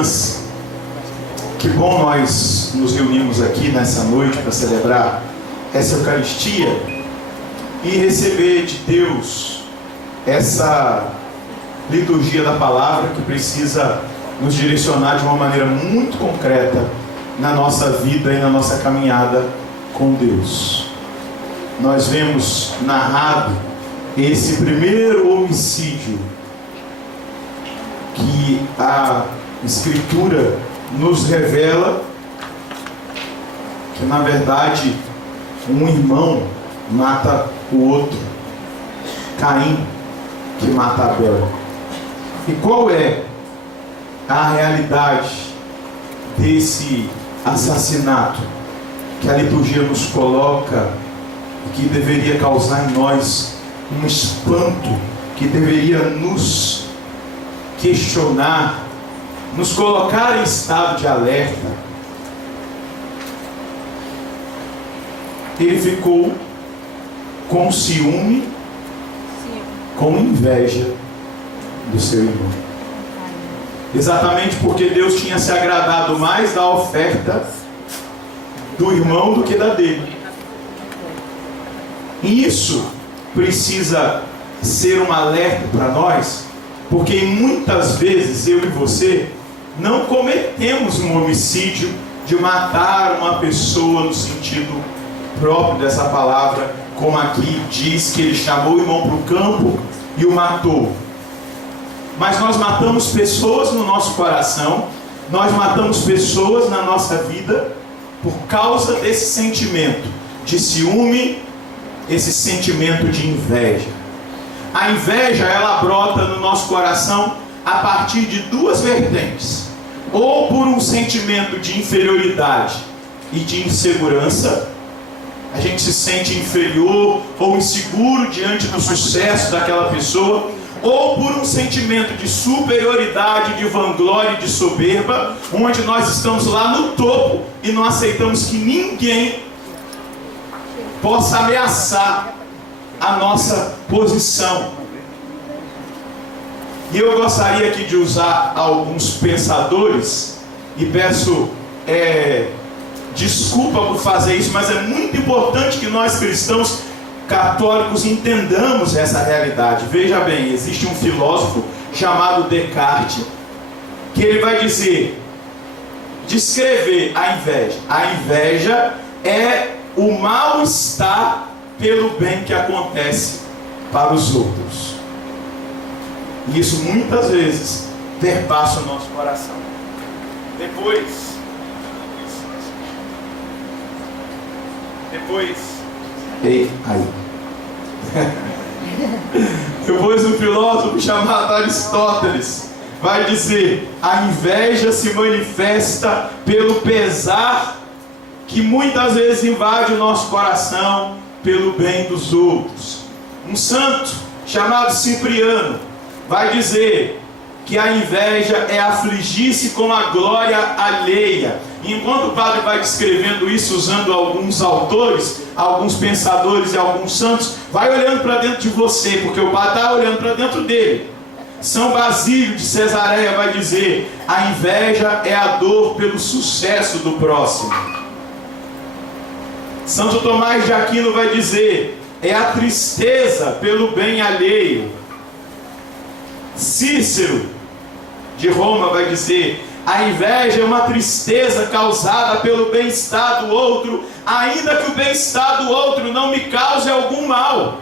irmãs, que bom nós nos reunimos aqui nessa noite para celebrar essa Eucaristia e receber de Deus essa liturgia da palavra que precisa nos direcionar de uma maneira muito concreta na nossa vida e na nossa caminhada com Deus. Nós vemos narrado esse primeiro homicídio que a Escritura nos revela que, na verdade, um irmão mata o outro, Caim que mata Abel. E qual é a realidade desse assassinato que a liturgia nos coloca e que deveria causar em nós um espanto, que deveria nos questionar, nos colocar em estado de alerta? Ele ficou com ciúme, com inveja do seu irmão. Exatamente porque Deus tinha se agradado mais da oferta do irmão do que da dele. E isso precisa ser um alerta para nós, porque muitas vezes eu e você não cometemos um homicídio de matar uma pessoa no sentido próprio dessa palavra, como aqui diz que ele chamou o irmão para o campo e o matou. Mas nós matamos pessoas no nosso coração, nós matamos pessoas na nossa vida por causa desse sentimento de ciúme, esse sentimento de inveja. A inveja, ela brota no nosso coração a partir de duas vertentes: ou por um sentimento de inferioridade e de insegurança, a gente se sente inferior ou inseguro diante do sucesso daquela pessoa, ou por um sentimento de superioridade, de vanglória e de soberba, onde nós estamos lá no topo e não aceitamos que ninguém possa ameaçar a nossa posição. E eu gostaria aqui de usar alguns pensadores, e peço desculpa por fazer isso, mas é muito importante que nós cristãos católicos entendamos essa realidade. Veja bem, existe um filósofo chamado Descartes, que ele vai descrever a inveja. A inveja é o mal-estar pelo bem que acontece para os outros. E isso muitas vezes perpassa o nosso coração. Depois um filósofo chamado Aristóteles vai dizer: a inveja se manifesta pelo pesar que muitas vezes invade o nosso coração pelo bem dos outros. Um santo chamado Cipriano vai dizer que a inveja é afligir-se com a glória alheia. E enquanto o padre vai descrevendo isso, usando alguns autores, alguns pensadores e alguns santos, vai olhando para dentro de você, porque o padre está olhando para dentro dele. São Basílio de Cesareia vai dizer: a inveja é a dor pelo sucesso do próximo. Santo Tomás de Aquino vai dizer: é a tristeza pelo bem alheio. Cícero de Roma vai dizer: a inveja é uma tristeza causada pelo bem-estar do outro, ainda que o bem-estar do outro não me cause algum mal.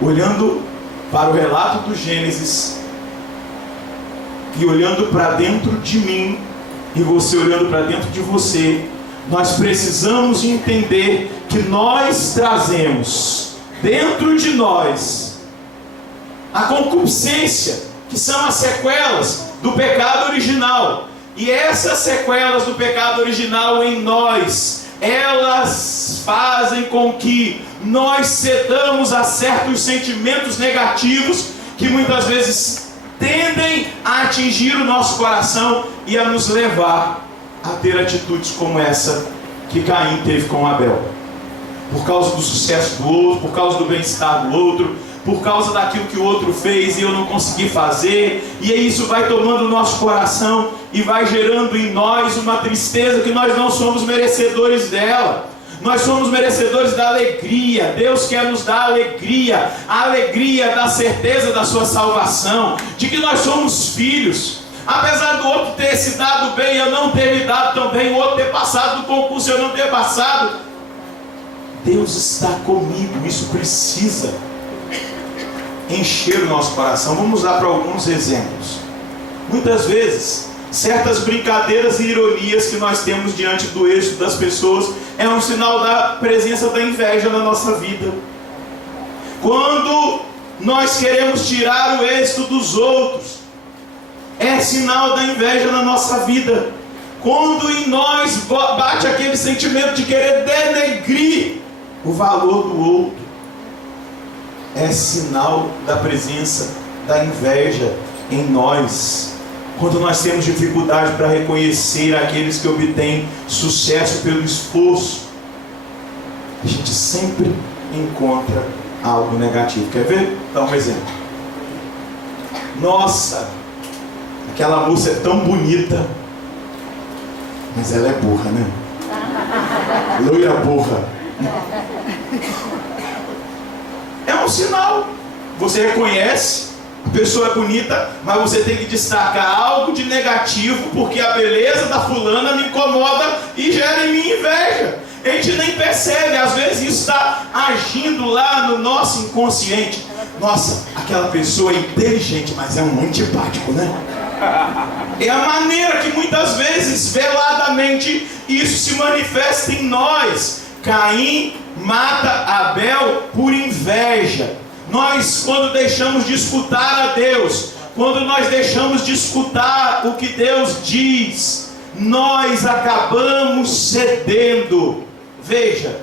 Olhando para o relato do Gênesis e olhando para dentro de mim, e você olhando para dentro de você, nós precisamos entender que nós trazemos dentro de nós a concupiscência, que são as sequelas do pecado original. E essas sequelas do pecado original em nós, elas fazem com que nós cedamos a certos sentimentos negativos que muitas vezes tendem a atingir o nosso coração e a nos levar a ter atitudes como essa que Caim teve com Abel. por causa do sucesso do outro, por causa do bem-estar do outro, por causa daquilo que o outro fez e eu não consegui fazer, e aí isso vai tomando o nosso coração e vai gerando em nós uma tristeza que nós não somos merecedores dela. Nós somos merecedores da alegria. Deus quer nos dar alegria, a alegria da certeza da sua salvação, de que nós somos filhos. Apesar do outro ter se dado bem e eu não ter me dado tão bem, o outro ter passado do concurso e eu não ter passado, Deus está comigo. Isso precisa encher o nosso coração. Vamos lá para alguns exemplos. Muitas vezes, certas brincadeiras e ironias que nós temos diante do êxito das pessoas é um sinal da presença da inveja na nossa vida. Quando nós queremos tirar o êxito dos outros, é sinal da inveja na nossa vida. Quando em nós bate aquele sentimento de querer denegrir o valor do outro, é sinal da presença da inveja em nós. Quando nós temos dificuldade para reconhecer aqueles que obtêm sucesso pelo esforço, a gente sempre encontra algo negativo. Quer ver? Dá um exemplo. Nossa, aquela moça é tão bonita, mas ela é burra, né? Loira burra. É um sinal. Você reconhece, a pessoa é bonita, mas você tem que destacar algo de negativo, porque a beleza da fulana me incomoda e gera em mim inveja. A gente nem percebe, às vezes isso está agindo lá no nosso inconsciente. Nossa, aquela pessoa é inteligente, mas é um antipático, né? É a maneira que muitas vezes, veladamente, isso se manifesta em nós. Caim mata Abel por inveja. Nós, quando deixamos de escutar a Deus, quando nós deixamos de escutar o que Deus diz, nós acabamos cedendo. Veja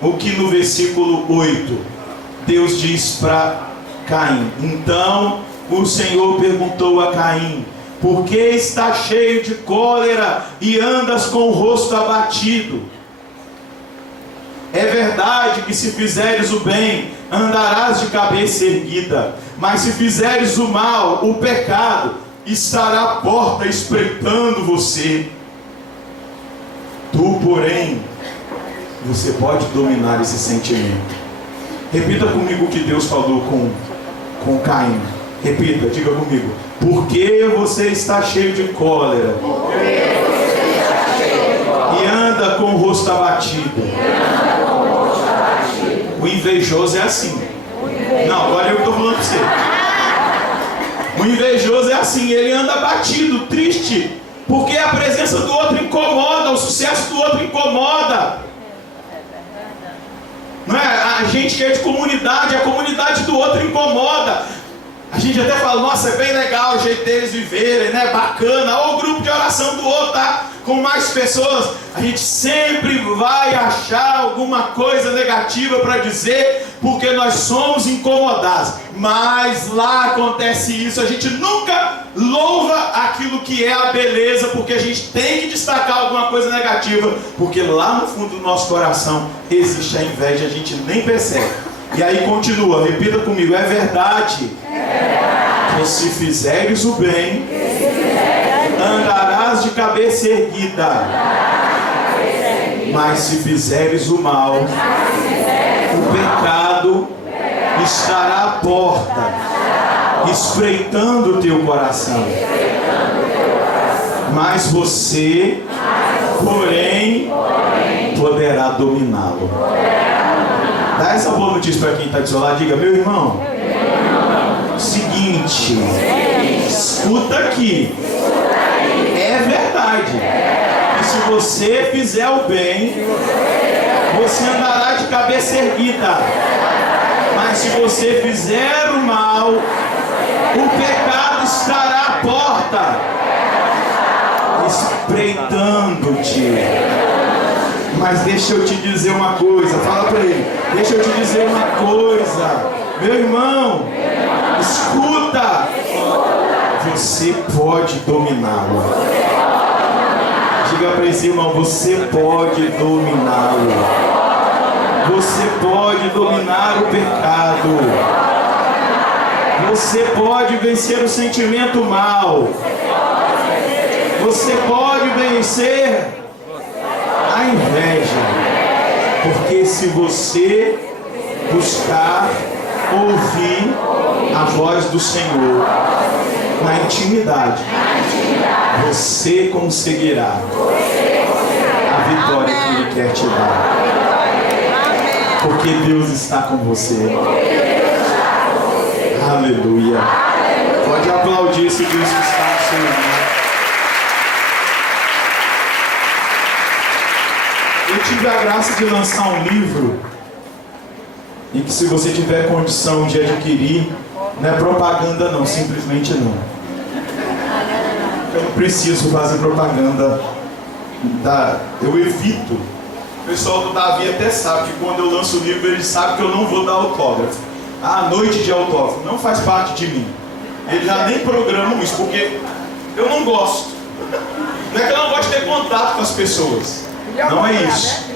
o que no versículo 8 Deus diz para Caim. Então o Senhor perguntou a Caim: por que está cheio de cólera e andas com o rosto abatido? É verdade que se fizeres o bem, andarás de cabeça erguida, mas se fizeres o mal, o pecado estará à porta espreitando você. Tu, porém, você pode dominar esse sentimento. Repita comigo o que Deus falou com Caim. Repita, diga comigo. Por que você está cheio de cólera? E anda com o rosto abatido? O invejoso é assim. Não, agora eu estou falando para você. O invejoso é assim, ele anda abatido, triste, porque a presença do outro incomoda, o sucesso do outro incomoda. Não é? A gente que é de comunidade, a comunidade do outro incomoda. A gente até fala, nossa, é bem legal o jeito deles viverem, né? Bacana. Ou o grupo de oração do outro tá com mais pessoas. A gente sempre vai achar alguma coisa negativa para dizer, porque nós somos incomodados. Mas lá acontece isso. A gente nunca louva aquilo que é a beleza, porque a gente tem que destacar alguma coisa negativa, porque lá no fundo do nosso coração existe a inveja, a gente nem percebe. E aí continua, repita comigo. É verdade que se fizeres o bem, andarás de cabeça erguida, mas se fizeres o mal, o pecado estará à porta, espreitando o teu coração. Mas você, porém, poderá dominá-lo. Dá essa boa notícia para quem está do seu lado. Diga: meu irmão, seguinte, escuta aqui. É verdade que se você fizer o bem, você andará de cabeça erguida. Mas se você fizer o mal, o pecado estará à porta, espreitando-te. Mas deixa eu te dizer uma coisa. Fala para ele. Deixa eu te dizer uma coisa. Meu irmão, escuta. Você pode dominá-lo. Diga para esse irmão: você pode dominá-lo. Você pode dominar o pecado. Você pode vencer o sentimento mal. Você pode vencer a inveja. Porque se você buscar ouvir a voz do Senhor na intimidade, você conseguirá a vitória que Ele quer te dar. Porque Deus está com você. Aleluia. Pode aplaudir esse Deus que está no seu nome. Eu tive a graça de lançar um livro e que, se você tiver condição de adquirir, não é propaganda não, simplesmente não. Eu não preciso fazer propaganda eu evito. O pessoal do Davi até sabe que quando eu lanço o livro, ele sabe que eu não vou dar autógrafo. A noite de autógrafo não faz parte de mim. Eles já nem programam isso, porque eu não gosto. Não é que eu não gosto de ter contato com as pessoas. Não é isso.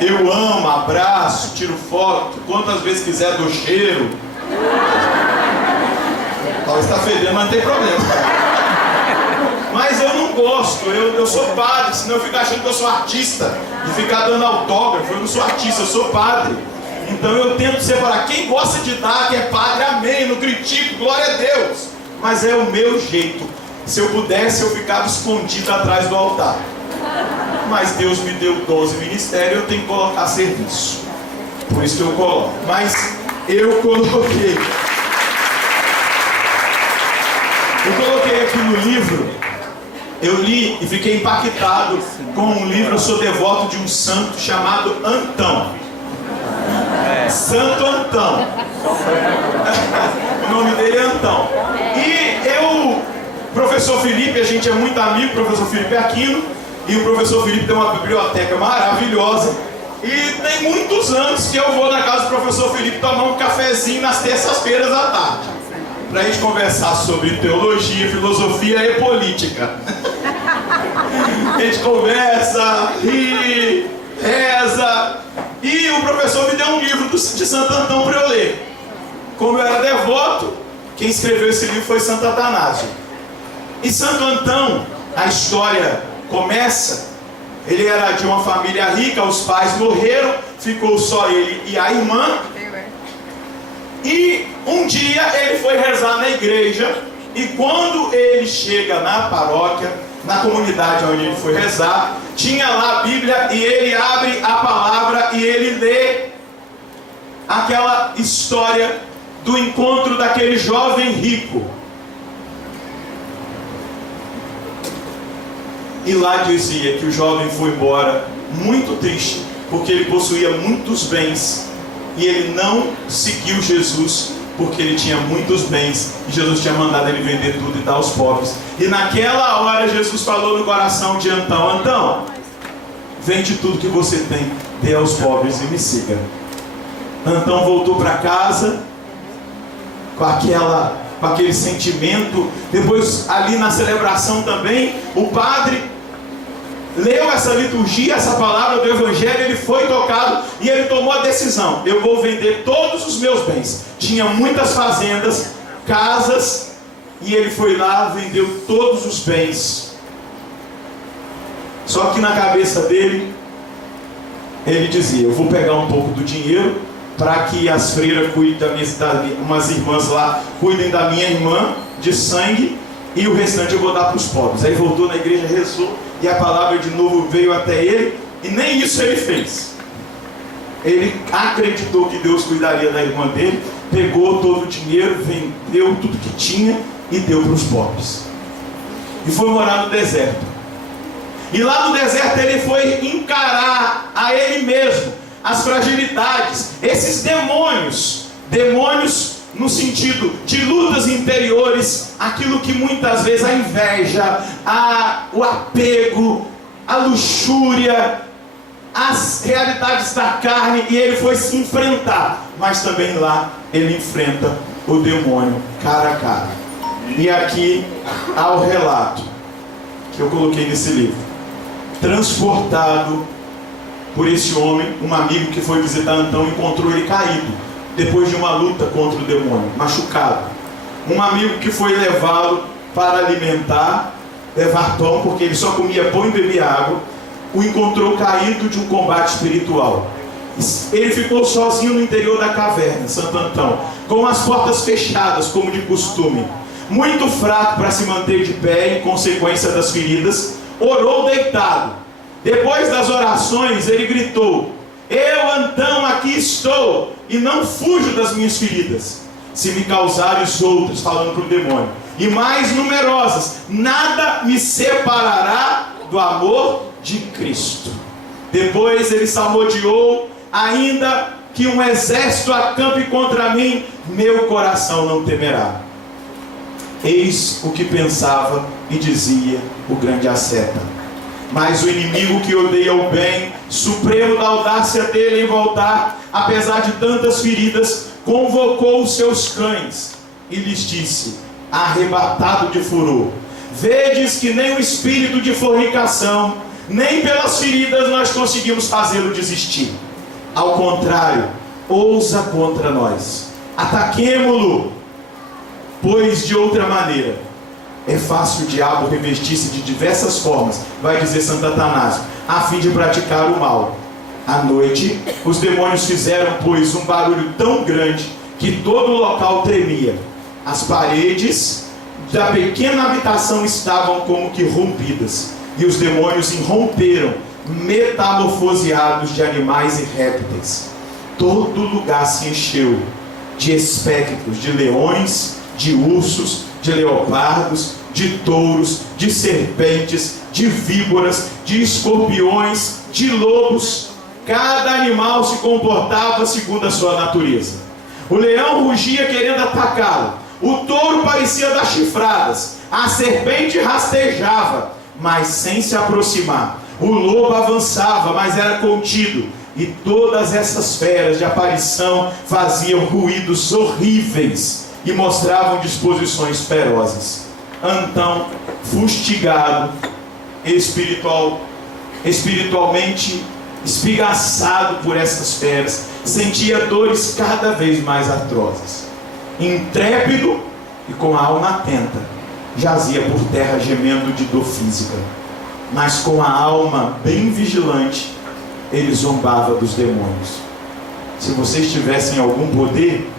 Eu amo, abraço, tiro foto, quantas vezes quiser dou cheiro. Talvez está fedendo, mas não tem problema. Mas eu não gosto, eu sou padre, senão eu fico achando que eu sou artista, de ficar dando autógrafo. Eu não sou artista, eu sou padre. Então eu tento separar. Quem gosta de dar, que é padre, amém, não critico, glória a Deus. Mas é o meu jeito. Se eu pudesse, eu ficava escondido atrás do altar. Mas Deus me deu 12 ministérios, eu tenho que colocar a serviço. Por isso que eu coloco. Mas eu coloquei aqui no livro. Eu li e fiquei impactado com um livro. Eu sou devoto de um santo chamado Antão. Santo Antão. O nome dele é Antão. E professor Felipe, a gente é muito amigo, professor Felipe Aquino. E o professor Felipe tem uma biblioteca maravilhosa. E tem muitos anos que eu vou na casa do professor Felipe tomar um cafezinho nas terças-feiras à tarde, para a gente conversar sobre teologia, filosofia e política. A gente conversa, ri, reza. E o professor me deu um livro de Santo Antão para eu ler. Como eu era devoto, quem escreveu esse livro foi Santo Atanásio. E Santo Antão, a história começa, ele era de uma família rica, os pais morreram, ficou só ele e a irmã. E um dia ele foi rezar na igreja, e quando ele chega na paróquia, na comunidade onde ele foi rezar, tinha lá a Bíblia, e ele abre a palavra e ele lê aquela história do encontro daquele jovem rico. E lá dizia que o jovem foi embora muito triste, porque ele possuía muitos bens, e ele não seguiu Jesus, porque ele tinha muitos bens, e Jesus tinha mandado ele vender tudo e dar aos pobres. E naquela hora Jesus falou no coração de Antão: Antão, vende tudo que você tem, dê aos pobres e me siga. Antão voltou para casa com aquele sentimento. Depois, ali na celebração também, o padre leu essa liturgia, essa palavra do Evangelho. Ele foi tocado e ele tomou a decisão: eu vou vender todos os meus bens. Tinha muitas fazendas, casas, e ele foi lá, vendeu todos os bens. Só que na cabeça dele, ele dizia: eu vou pegar um pouco do dinheiro para que as freiras cuidem umas irmãs lá cuidem da minha irmã de sangue, e o restante eu vou dar para os pobres. Aí voltou na igreja, rezou, e a palavra de novo veio até ele, e nem isso ele fez. Ele acreditou que Deus cuidaria da irmã dele, pegou todo o dinheiro, vendeu tudo que tinha e deu para os pobres. E foi morar no deserto. E lá no deserto ele foi encarar a ele mesmo as fragilidades, esses demônios no sentido de lutas interiores, aquilo que muitas vezes a inveja, o apego, a luxúria, as realidades da carne, e ele foi se enfrentar. Mas também lá ele enfrenta o demônio cara a cara. E aqui há o relato que eu coloquei nesse livro: transportado por esse homem, um amigo que foi visitar Antão encontrou ele caído, depois de uma luta contra o demônio, machucado. Um amigo que foi levá-lo para alimentar, levar pão, porque ele só comia pão e bebia água, o encontrou caído de um combate espiritual. Ele ficou sozinho no interior da caverna, Santo Antão, com as portas fechadas, como de costume, muito fraco para se manter de pé em consequência das feridas, orou deitado. Depois das orações ele gritou: eu, Antão, aqui estou, e não fujo das minhas feridas. Se me causares outras, falando para o demônio, e mais numerosas, nada me separará do amor de Cristo. Depois ele salmodiou: ainda que um exército acampe contra mim, meu coração não temerá. Eis o que pensava e dizia o grande asceta. Mas o inimigo que odeia o bem, supremo da audácia dele em voltar, apesar de tantas feridas, convocou os seus cães e lhes disse, arrebatado de furor: vedes que nem o espírito de fornicação, nem pelas feridas nós conseguimos fazê-lo desistir. Ao contrário, ousa contra nós. Ataquemo-lo, pois de outra maneira é fácil o diabo revestir-se de diversas formas, vai dizer Santo Atanásio, a fim de praticar o mal. À noite, os demônios fizeram, pois, um barulho tão grande que todo o local tremia. As paredes da pequena habitação estavam como que rompidas, e os demônios irromperam, metamorfoseados de animais e répteis. Todo lugar se encheu de espectros, de leões, de ursos, de leopardos, de touros, de serpentes, de víboras, de escorpiões, de lobos. Cada animal se comportava segundo a sua natureza. O leão rugia querendo atacá-lo, o touro parecia dar chifradas, a serpente rastejava, mas sem se aproximar. O lobo avançava, mas era contido. E todas essas feras de aparição faziam ruídos horríveis e mostravam disposições ferozes. Antão, fustigado, espiritualmente espigaçado por essas feras, sentia dores cada vez mais atrozes. Intrépido e com a alma atenta, jazia por terra gemendo de dor física. Mas com a alma bem vigilante, ele zombava dos demônios. Se vocês tivessem algum poder,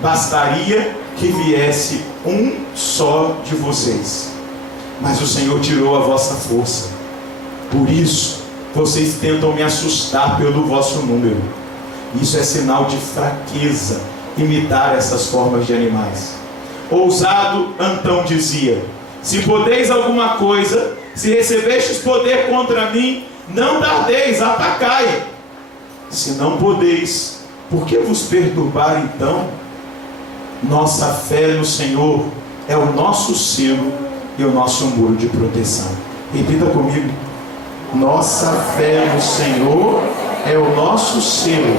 bastaria que viesse um só de vocês. Mas o Senhor tirou a vossa força. Por isso, vocês tentam me assustar pelo vosso número. Isso é sinal de fraqueza, imitar essas formas de animais. Ousado, Antão dizia: se podeis alguma coisa, se recebestes poder contra mim, não tardeis, atacai. Se não podeis, por que vos perturbar então? Nossa fé no Senhor é o nosso selo e o nosso muro de proteção. Repita comigo: nossa fé no Senhor é o nosso selo,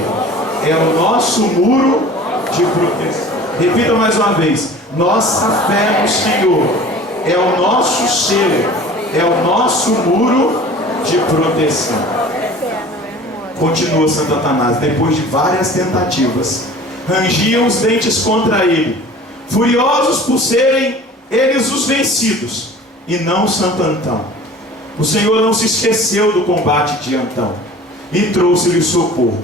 é o nosso muro de proteção. Repita mais uma vez: nossa fé no Senhor é o nosso selo, é o nosso muro de proteção. Continua Santo Atanásio. Depois de várias tentativas, rangiam os dentes contra ele, furiosos por serem eles os vencidos, e não Santo Antão. O Senhor não se esqueceu do combate de Antão e trouxe-lhe socorro.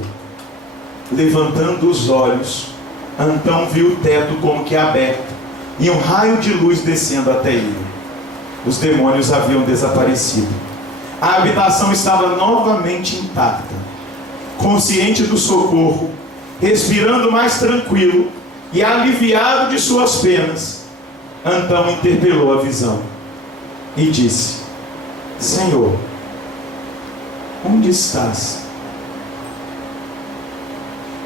Levantando os olhos, Antão viu o teto como que aberto e um raio de luz descendo até ele. Os demônios haviam desaparecido. A habitação estava novamente intacta. Consciente do socorro, respirando mais tranquilo e aliviado de suas penas, Antão interpelou a visão e disse: Senhor, onde estás?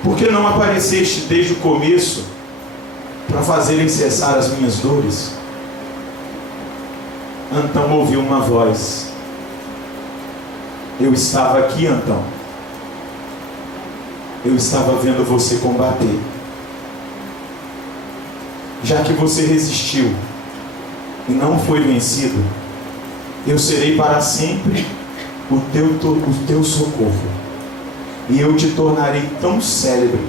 Por que não apareceste desde o começo para fazerem cessar as minhas dores? Antão ouviu uma voz: eu estava aqui, Antão. Eu estava vendo você combater. Já que você resistiu e não foi vencido, eu serei para sempre o teu socorro. e eu te tornarei tão célebre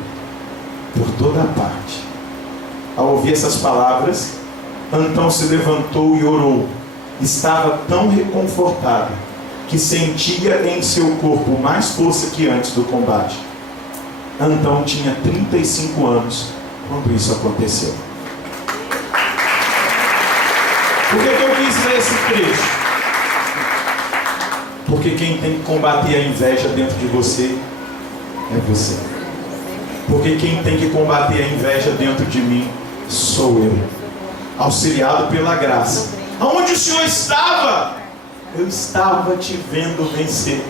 por toda a parte. Ao ouvir essas palavras, Antão se levantou e orou. Estava tão reconfortado que sentia em seu corpo mais força que antes do combate. Antão tinha 35 anos quando isso aconteceu. Por que eu quis ler esse trecho? Porque quem tem que combater a inveja dentro de você é você. Porque quem tem que combater a inveja dentro de mim sou eu, auxiliado pela graça. Aonde o Senhor estava? Eu estava te vendo vencer.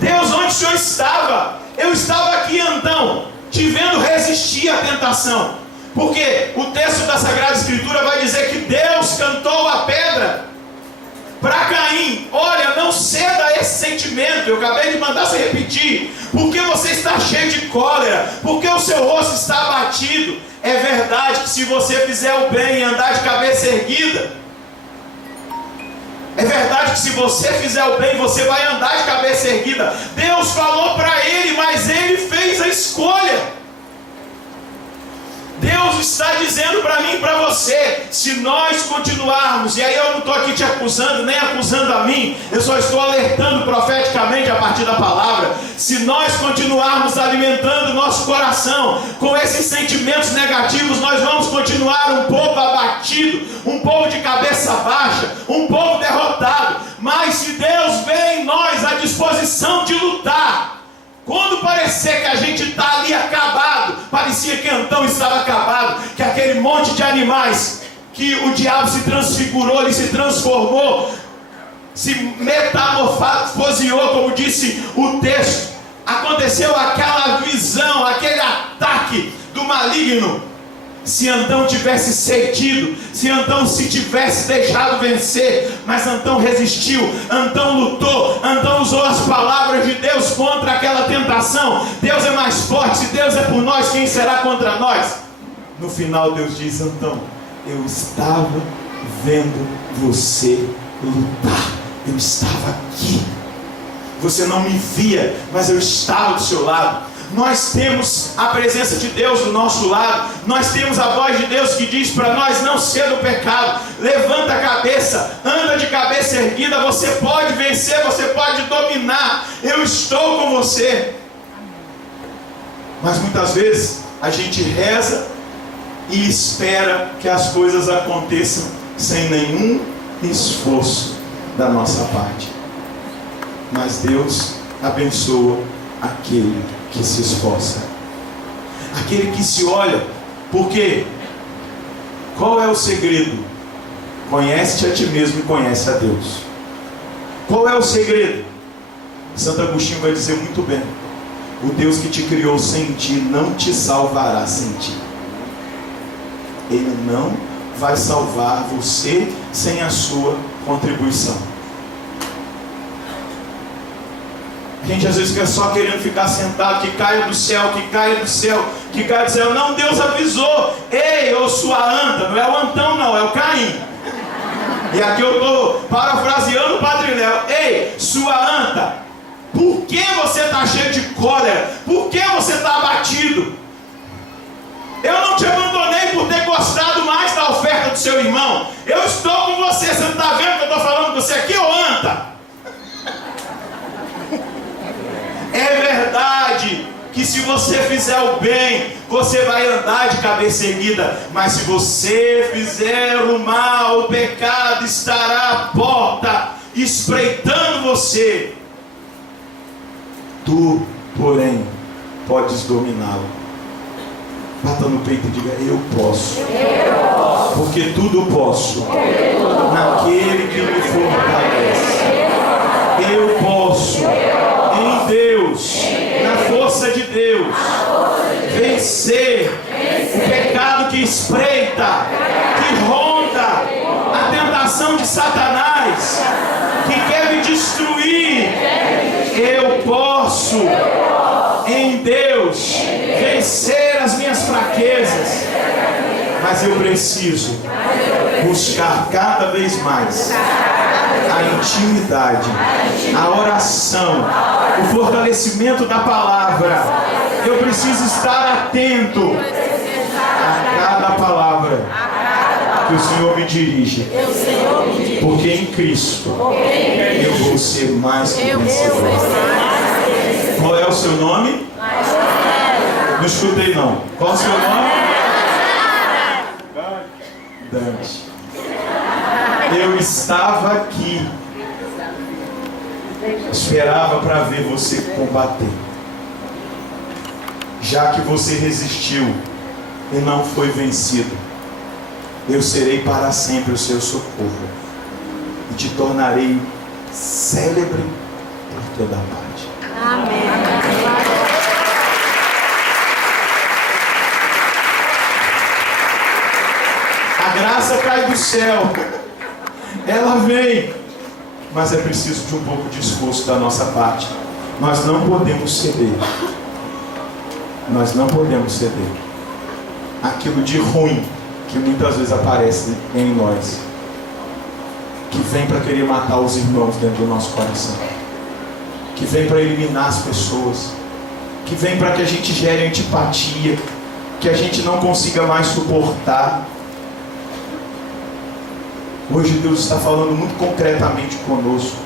Deus, onde o Senhor estava? Eu estava aqui, então, te vendo resistir à tentação. Porque o texto da Sagrada Escritura vai dizer que Deus cantou a pedra para Caim. Olha, não ceda a esse sentimento. Eu acabei de mandar você repetir. Porque você está cheio de cólera, porque o seu rosto está abatido. É verdade que se você fizer o bem e andar de cabeça erguida, é verdade que se você fizer o bem, você vai andar de cabeça erguida. Deus falou para ele, mas ele fez a escolha. Deus está dizendo para mim e para você, se nós continuarmos, e aí eu não estou aqui te acusando, nem acusando a mim, eu só estou alertando profeticamente a partir da palavra. Se nós continuarmos alimentando o nosso coração com esses sentimentos negativos, nós vamos continuar um povo abatido, um povo de cabeça baixa, um povo derrotado. Mas se Deus vê em nós a disposição de lutar, quando parecer que a gente está ali acabado, parecia que Antão estava acabado, que aquele monte de animais, que o diabo se transfigurou, ele se transformou, se metamorfoseou, como disse o texto, aconteceu aquela visão, aquele ataque do maligno. Se Antão tivesse cedido, se Antão se tivesse deixado vencer, mas Antão resistiu, Antão lutou, Antão usou as palavras de Deus contra aquela tentação. Deus é mais forte, se Deus é por nós, quem será contra nós? No final Deus diz: Antão, eu estava vendo você lutar, eu estava aqui, você não me via, mas eu estava do seu lado. Nós temos a presença de Deus do nosso lado. Nós temos a voz de Deus que diz para nós: não ceda o pecado, levanta a cabeça, anda de cabeça erguida. Você pode vencer, você pode dominar. Eu estou com você. Mas muitas vezes a gente reza e espera que as coisas aconteçam sem nenhum esforço da nossa parte. Mas Deus abençoa aquele que se esforça, aquele que se olha. Porque qual é o segredo? Conhece-te a ti mesmo e conhece a Deus. Qual é o segredo? Santo Agostinho vai dizer muito bem: o Deus que te criou sem ti não te salvará sem ti. Ele não vai salvar você sem a sua contribuição. A gente às vezes fica só querendo ficar sentado, que caia do céu, que caia do céu, que caia do céu. Não, Deus avisou: ei, ô sua anta, não é o Antão não, é o Caim. E aqui eu estou parafraseando o Padre Léo: ei, sua anta, por que você está cheio de cólera? Por que você está abatido? Eu não te abandonei por ter gostado mais da oferta do seu irmão. Eu estou com você. Você não está vendo que eu estou falando com você aqui, ô anta? É verdade que se você fizer o bem, você vai andar de cabeça erguida. Mas se você fizer o mal, o pecado estará à porta, espreitando você. Tu, porém, podes dominá-lo. Bata no peito e diga: eu posso. Porque tudo posso naquele que me fortalece. Eu posso em Deus, na força de Deus, vencer o pecado que espreita, que ronda, a tentação de Satanás, que quer me destruir. Eu posso em Deus vencer as minhas fraquezas, mas eu preciso buscar cada vez mais a intimidade, a oração, o fortalecimento da palavra. Eu preciso estar atento a cada palavra que o Senhor me dirige, porque em Cristo eu vou ser mais que vencedor. Qual é o seu nome? Não escutei não. Qual é o seu nome? Dante. Eu estava aqui, esperava para ver você combater. Já que você resistiu e não foi vencido, eu serei para sempre o seu socorro e te tornarei célebre por toda parte. Amém. A graça cai do céu, ela vem, mas é preciso de um pouco de esforço da nossa parte. Nós não podemos ceder. Nós não podemos ceder aquilo de ruim que muitas vezes aparece em nós, que vem para querer matar os irmãos dentro do nosso coração, que vem para eliminar as pessoas, que vem para que a gente gere antipatia, que a gente não consiga mais suportar. Hoje Deus está falando muito concretamente conosco.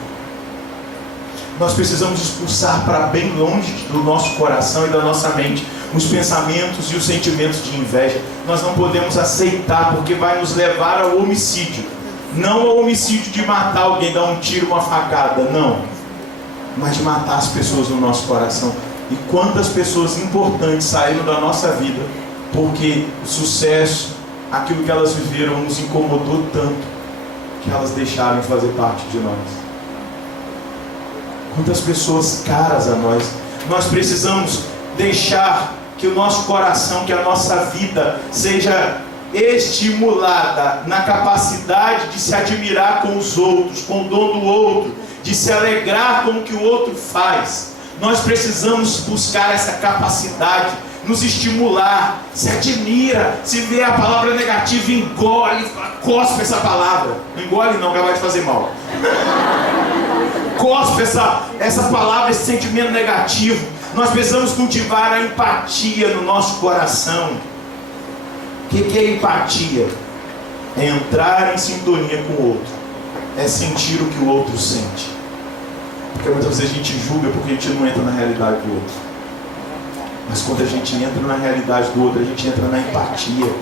Nós precisamos expulsar para bem longe do nosso coração e da nossa mente os pensamentos e os sentimentos de inveja. Nós não podemos aceitar, porque vai nos levar ao homicídio. Não ao homicídio de matar alguém, dar um tiro, uma facada, não, mas de matar as pessoas no nosso coração. E quantas pessoas importantes saíram da nossa vida porque o sucesso, aquilo que elas viveram, nos incomodou tanto que elas deixaram de fazer parte de nós. Quantas pessoas caras a nós. Nós precisamos deixar que o nosso coração, que a nossa vida seja estimulada na capacidade de se admirar com os outros, com o dom do outro, de se alegrar com o que o outro faz. Nós precisamos buscar essa capacidade, nos estimular. Se admira, se vê a palavra negativa, engole, cospe essa palavra. Não engole não, que ela vai te fazer mal. Cospe essa palavra, esse sentimento negativo. Nós precisamos cultivar a empatia no nosso coração. O que é empatia? É entrar em sintonia com o outro, é sentir o que o outro sente. Porque muitas vezes a gente julga porque a gente não entra na realidade do outro. Mas quando a gente entra na realidade do outro, a gente entra na empatia.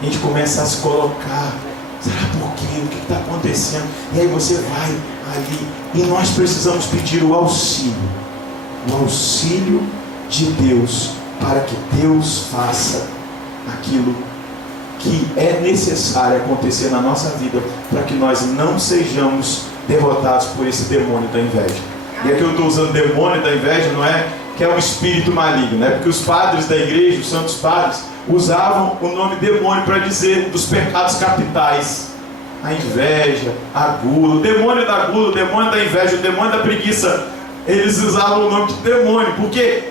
A gente começa a se colocar. Será por quê? O que está acontecendo? E aí você vai ali. E nós precisamos pedir o auxílio. O auxílio de Deus, para que Deus faça aquilo que é necessário acontecer na nossa vida, para que nós não sejamos derrotados por esse demônio da inveja. E aqui eu estou usando demônio da inveja, não é que é um espírito maligno, né? Porque os padres da igreja, os santos padres, usavam o nome demônio para dizer dos pecados capitais. A inveja, a gula, o demônio da gula, o demônio da inveja, o demônio da preguiça. Eles usavam o nome de demônio, porque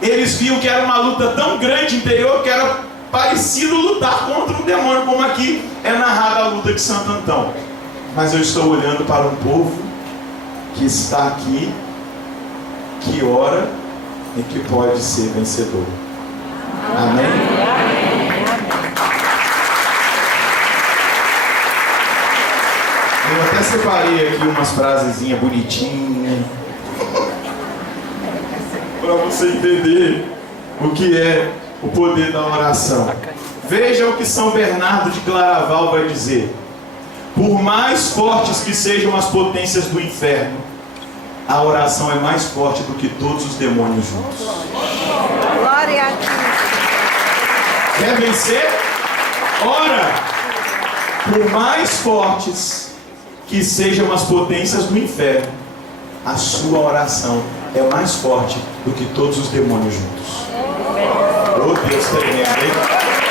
eles viam que era uma luta tão grande interior, que era parecido lutar contra um demônio, como aqui é narrada a luta de Santo Antão. Mas eu estou olhando para um povo que está aqui, que ora e que pode ser vencedor. Amém? Eu até separei aqui umas frasezinhas bonitinhas para você entender o que é o poder da oração. Veja o que São Bernardo de Claraval vai dizer: por mais fortes que sejam as potências do inferno, a oração é mais forte do que todos os demônios juntos. Glória a Deus. Quer vencer? Ora! Por mais fortes que sejam as potências do inferno, a sua oração é mais forte do que todos os demônios juntos. Oh, Deus tremendo, hein?